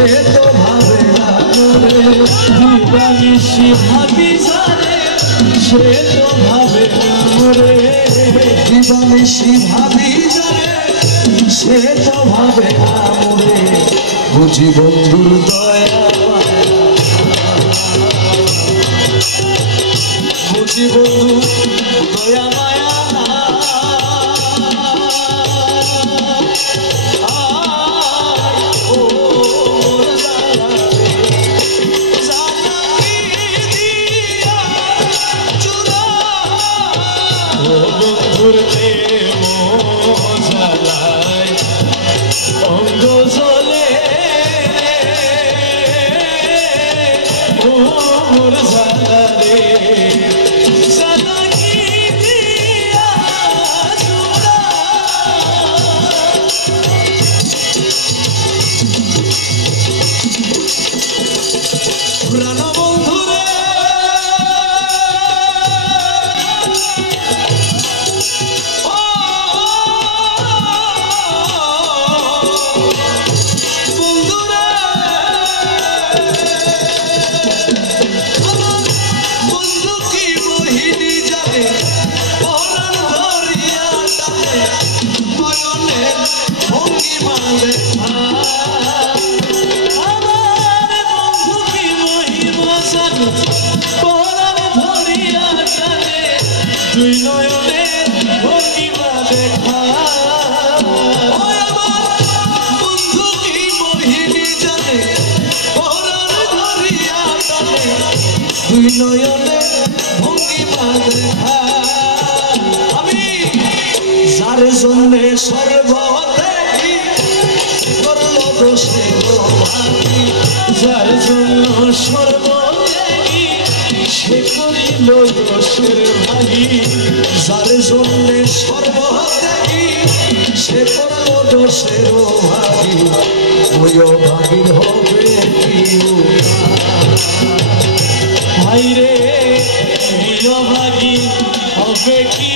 সে তো ভাবে না মোরে দিবানিশি ভাবি যারে সে তো ভাবে না মোরে দিবানিশি ভাবি যারে সে তো ভাবে না মোরে বুঝি বন্ধুর দয়া বুঝি বন্ধু দয়া মায়া নয়নে ভঙ্গিমা দেখা আমি যার জন্যে সর্বত্যাগী করলো দোষের ভাগী যার জন্য সর্বত্যাগী সে করিল দোষের ভাগী যার জন্যে সর্বত্যাগী সে করলো দোষের ভাগী ওই ভাগীর হবে কি ভাইরে ভাগী হবে কি